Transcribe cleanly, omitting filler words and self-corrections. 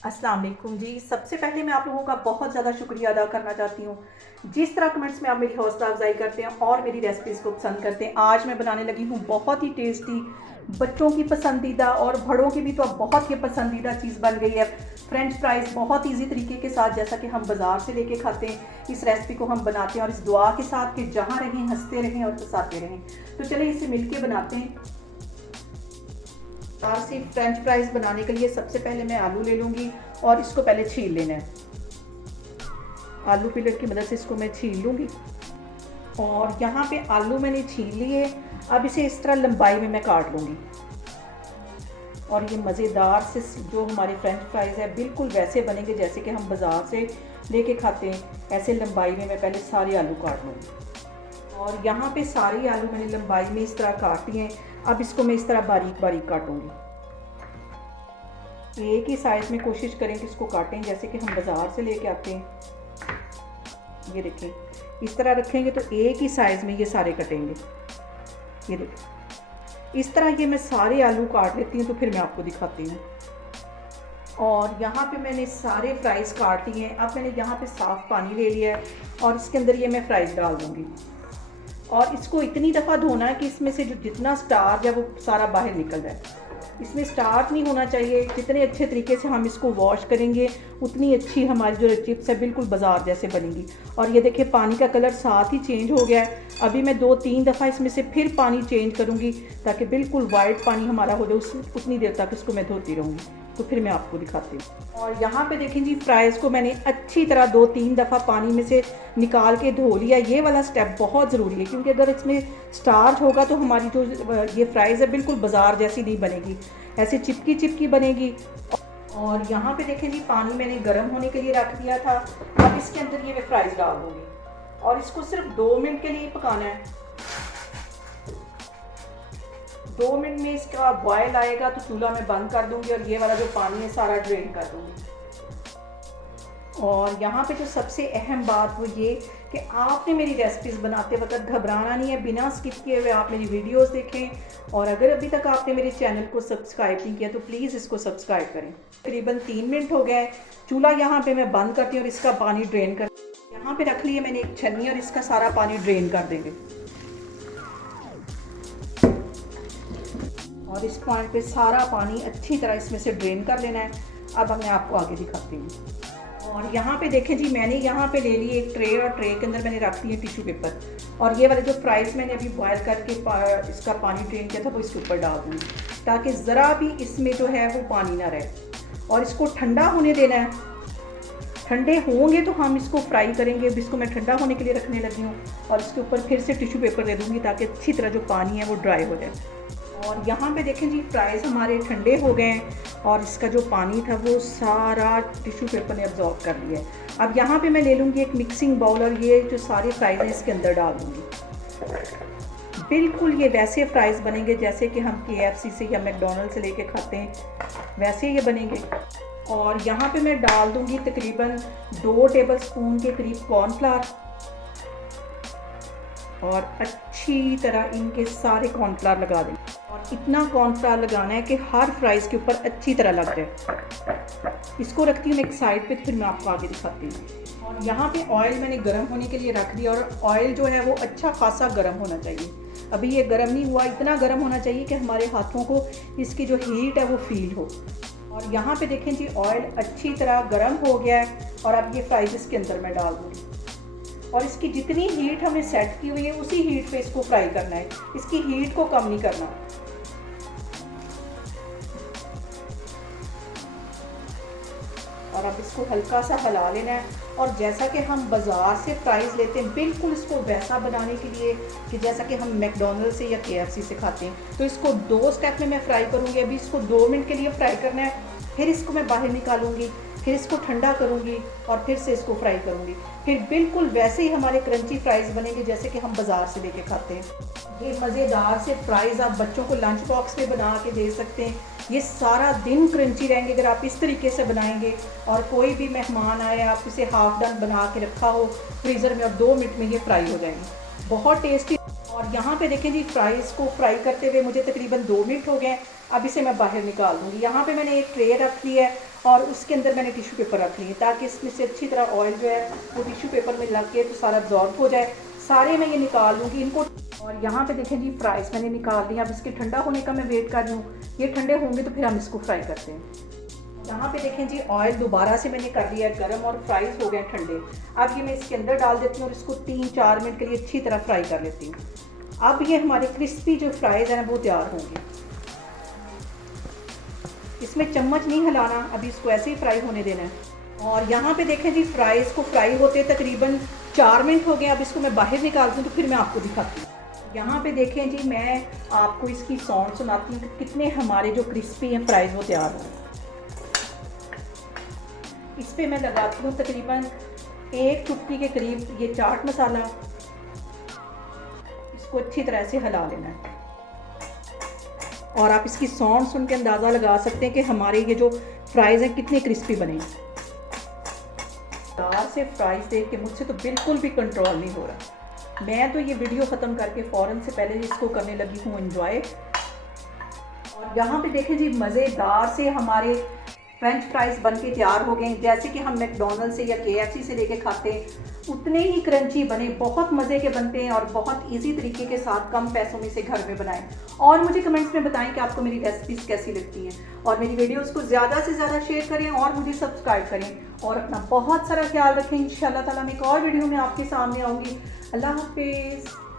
अस्सलाम वालेकुम जी। सबसे पहले मैं आप लोगों का बहुत ज़्यादा शुक्रिया अदा करना चाहती हूँ। जिस तरह कमेंट्स में आप मेरी हौसला अफ़ज़ाई करते हैं और मेरी रेसिपीज़ को पसंद करते हैं। आज मैं बनाने लगी हूँ बहुत ही टेस्टी, बच्चों की पसंदीदा और बड़ों की भी तो अब बहुत ही पसंदीदा चीज़ बन गई है, फ्रेंच फ्राइज़। बहुत ईज़ी तरीके के साथ, जैसा कि हम बाज़ार से लेके खाते हैं, इस रेसिपी को हम बनाते हैं और इस दुआ के साथ कि जहाँ रहें हँसते रहें और हँसाते रहें। तो चलिए इसे मिल के बनाते हैं। बाजार से फ्रेंच फ्राइज़ बनाने के लिए सबसे पहले मैं आलू ले लूँगी और इसको पहले छील लेना है। आलू पीलर की मदद से इसको मैं छील लूँगी और यहाँ पे आलू मैंने छील लिए। अब इसे इस तरह लंबाई में मैं काट लूँगी और ये मज़ेदार से जो हमारे फ्रेंच फ्राइज़ है बिल्कुल वैसे बनेंगे जैसे कि हम बाज़ार से लेके खाते हैं। ऐसे लंबाई में मैं पहले सारे आलू काट लूँगी और यहाँ पे सारे आलू मैंने लंबाई में इस तरह काट लिए हैं। अब इसको मैं इस तरह बारीक बारीक काटूँगी। एक ही साइज़ में कोशिश करें कि इसको काटें जैसे कि हम बाज़ार से लेके आते हैं। ये देखें, इस तरह रखेंगे तो एक ही साइज़ में ये सारे कटेंगे। ये देखें, इस तरह ये मैं सारे आलू काट लेती हूँ तो फिर मैं आपको दिखाती हूँ। और यहाँ पे मैंने सारे फ्राइज़ काट लिए हैं। अब मैंने यहाँ पे साफ़ पानी ले लिया है और इसके अंदर ये मैं फ्राइज़ डाल दूँगी और इसको इतनी दफ़ा धोना है कि इसमें से जो जितना स्टार्च है वो सारा बाहर निकल जाए। इसमें स्टार्च नहीं होना चाहिए। जितने अच्छे तरीके से हम इसको वॉश करेंगे उतनी अच्छी हमारी जो चिप्स है बिल्कुल बाज़ार जैसे बनेंगी। और ये देखिए पानी का कलर साथ ही चेंज हो गया है। अभी मैं 2-3 दफ़ा इसमें से फिर पानी चेंज करूँगी ताकि बिल्कुल वाइट पानी हमारा हो जाए। उतनी देर तक इसको मैं धोती रहूँगी, तो फिर मैं आपको दिखाती हूँ। और यहाँ पे देखें जी, फ्राइज़ को मैंने अच्छी तरह 2-3 दफ़ा पानी में से निकाल के धो लिया। ये वाला स्टेप बहुत ज़रूरी है क्योंकि अगर इसमें स्टार्च होगा तो हमारी जो ये फ्राइज़ है बिल्कुल बाज़ार जैसी नहीं बनेगी, ऐसे चिपकी चिपकी बनेगी। और यहाँ पे देखें जी, पानी मैंने गर्म होने के लिए रख दिया था। अब इसके अंदर ये मैं फ्राइज़ डाल दूँगी और इसको सिर्फ 2 मिनट के लिए पकाना है। 2 मिनट में इसका बॉयल आएगा तो चूल्हा मैं बंद कर दूंगी और ये वाला जो पानी है सारा ड्रेन कर दूंगी। और यहाँ पे जो सबसे अहम बात वो ये कि आपने मेरी रेसिपीज़ बनाते वक्त घबराना नहीं है। बिना स्किप किए हुए आप मेरी वीडियोस देखें और अगर अभी तक आपने मेरे चैनल को सब्सक्राइब नहीं किया तो प्लीज़ इसको सब्सक्राइब करें। तकरीबन 3 मिनट हो गए। चूल्हा यहाँ पे मैं बंद करती हूँ और इसका पानी ड्रेन कर यहाँ पे रख लिए मैंने एक छन्नी और इसका सारा पानी ड्रेन कर देंगे। और इस पॉइंट पे सारा पानी अच्छी तरह इसमें से ड्रेन कर लेना है। अब मैं आपको आगे दिखाती हूँ। और यहाँ पे देखें जी, मैंने यहाँ पे ले ली एक ट्रे और ट्रे के अंदर मैंने रख दिए टिश्यू पेपर और ये वाले जो फ्राइज़ मैंने अभी बॉयल करके इसका पानी ड्रेन किया था वो इसके ऊपर डाल दूँगी ताकि ज़रा भी इसमें जो है वो पानी ना रहे। और इसको ठंडा होने देना है। ठंडे होंगे तो हम इसको फ्राई करेंगे। अब इसको मैं ठंडा होने के लिए रखने लगी हूँ और इसके ऊपर फिर से टिश्यू पेपर दे दूँगी ताकि अच्छी तरह जो पानी है वो ड्राई हो जाए। और यहाँ पे देखें जी, फ्राइज़ हमारे ठंडे हो गए हैं और इसका जो पानी था वो सारा टिश्यू पेपर ने अब्जॉर्ब कर लिया है। अब यहाँ पे मैं ले लूँगी एक मिक्सिंग बाउल और ये जो सारे फ्राइज़ हैं इसके अंदर डाल दूँगी। बिल्कुल ये वैसे फ्राइज़ बनेंगे जैसे कि हम KFC से या मैकडोनल्ड से लेके खाते हैं, वैसे ये बनेंगे। और यहाँ पे मैं डाल दूँगी तकरीबन 2 टेबल स्पून के करीब कॉर्नफ्लावर और अच्छी तरह इनके सारे कॉर्नफ्लावर लगा दें। और इतना कॉर्नफ्लावर लगाना है कि हर फ्राइज़ के ऊपर अच्छी तरह लग जाए। इसको रखती हूँ मैं एक साइड पे, फिर मैं आपको आगे दिखाती हूँ। और यहाँ पे ऑयल मैंने गर्म होने के लिए रख दिया और ऑयल जो है वो अच्छा खासा गर्म होना चाहिए। अभी ये गर्म नहीं हुआ, इतना गर्म होना चाहिए कि हमारे हाथों को इसकी जो हीट है वो फील हो। और यहाँ पे देखें जी, ऑयल अच्छी तरह गर्म हो गया है और अब ये फ्राइज़ इसके अंदर मैं डाल दूँगी और इसकी जितनी हीट हमने सेट की हुई है उसी हीट पे इसको फ्राई करना है। इसकी हीट को कम नहीं करना। और अब इसको हल्का सा हिला लेना है और जैसा कि हम बाज़ार से फ्राइज़ लेते हैं बिल्कुल इसको वैसा बनाने के लिए कि जैसा कि हम मैकडोनल्ड से या KFC से खाते हैं। तो इसको 2 स्टेप में मैं फ्राई करूँगी। अभी इसको 2 मिनट के लिए फ्राई करना है, फिर इसको मैं बाहर निकालूंगी, फिर इसको ठंडा करूँगी और फिर से इसको फ्राई करूँगी। फिर बिल्कुल वैसे ही हमारे क्रंची फ्राइज़ बनेंगे जैसे कि हम बाज़ार से लेके खाते हैं। ये मज़ेदार से फ्राइज़ आप बच्चों को लंच बॉक्स में बना के दे सकते हैं। ये सारा दिन क्रंची रहेंगे अगर आप इस तरीके से बनाएंगे। और कोई भी मेहमान आए, आप इसे हाफ डन बना के रखा हो फ्रीज़र में और 2 मिनट में ये फ्राई हो जाएंगे, बहुत टेस्टी। और यहाँ पे देखें जी, फ्राइज़ को फ्राई करते हुए मुझे तकरीबन 2 मिनट हो गए। अब इसे मैं बाहर निकाल दूँगी। यहाँ पे मैंने एक ट्रे रख ली है और उसके अंदर मैंने टिश्यू पेपर रख लिए ताकि इसमें से अच्छी तरह ऑयल जो है वो टिश्यू पेपर में लग के तो सारा अब्जॉर्ब हो जाए। सारे मैं ये निकाल लूँगी इनको। और यहाँ पे देखें जी फ्राइज़ मैंने निकाल दिया। अब इसके ठंडा होने का मैं वेट कर रही हूँ। ये ठंडे होंगे तो फिर हम इसको फ्राई करते हैं। यहाँ पे देखें जी ऑयल दोबारा से मैंने कर लिया है गर्म और फ्राइज़ हो गए ठंडे। अब ये मैं इसके अंदर डाल देती हूँ और इसको 3-4 मिनट के लिए अच्छी तरह फ्राई कर लेती हूँ। अब ये हमारे क्रिस्पी जो फ्राइज़ हैं वो तैयार होंगे। इसमें चम्मच नहीं हिलाना, अभी इसको ऐसे ही फ्राई होने देना है। और यहाँ पे देखें जी फ्राइज़ को फ्राई होते तकरीबन 4 मिनट हो गए। अब इसको मैं बाहर निकालती हूँ तो फिर मैं आपको दिखाती हूँ। यहाँ पे देखें जी मैं आपको इसकी साउंड सुनाती हूँ कि कितने हमारे जो क्रिस्पी हैं फ्राइज़ वो तैयार हैं। इस पर मैं लगाती हूँ तकरीबन 1 चुटकी के करीब ये चाट मसाला। इसको अच्छी तरह से हिला लेना है और आप इसकी साउंड सुन के अंदाज़ा लगा सकते हैं कि हमारे ये जो फ्राइज़ हैं कितने क्रिस्पी बने। दार से फ्राइज़ देख के मुझसे तो बिल्कुल भी कंट्रोल नहीं हो रहा। मैं तो ये वीडियो ख़त्म करके फ़ौरन से पहले इसको करने लगी हूँ एंजॉय। और यहाँ पे देखें जी मज़ेदार से हमारे फ्रेंच फ्राइज़ बन के तैयार हो गए। जैसे कि हम मैकडोनल्ड से या KFC से लेके खाते हैं उतने ही क्रंची बने, बहुत मज़े के बनते हैं और बहुत इजी तरीके के साथ कम पैसों में से घर में बनाएं। और मुझे कमेंट्स में बताएं कि आपको मेरी रेसिपीज़ कैसी लगती हैं और मेरी वीडियोस को ज़्यादा से ज़्यादा शेयर करें और मुझे सब्सक्राइब करें और अपना बहुत सारा ख्याल रखें। इंशाल्लाह ताला मैं एक और वीडियो में आपके सामने आऊँगी। अल्लाह हाफिज़।